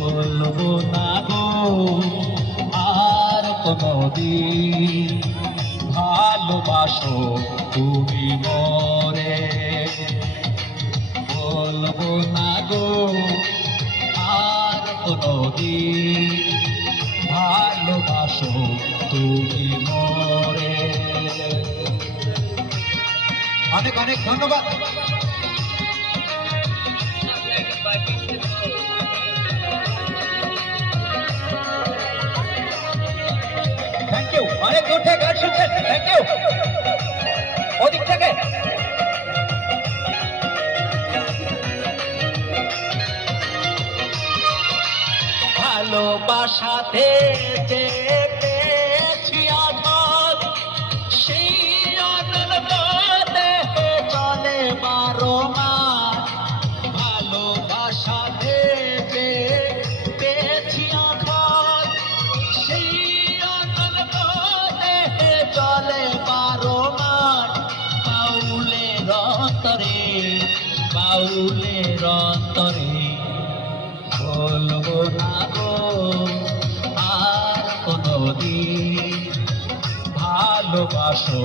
বলবো না গো আর কোনদিন ভালোবাসো তুমি মরে। বলবো না গো আর কোনদিন ভালোবাসো তুমি মরে। অনেক অনেক ধন্যবাদ। Thank you. অনেক দূর থেকে গান শুনছেন, থ্যাংক ইউ। ওদিক থেকে ভালোবাসাতে যে পেয়েছি আঘাত, সেই অনন্ত দেহে চলে 12 মাস। ভালোবাসাতে যে পেয়েছি আঘাত, সেই অনন্ত দেহে চলে 12 মাস। বাউলের অন্তরে, বাউলের অন্তরে বলবো না গো আর কোনদিন ভালোবাসো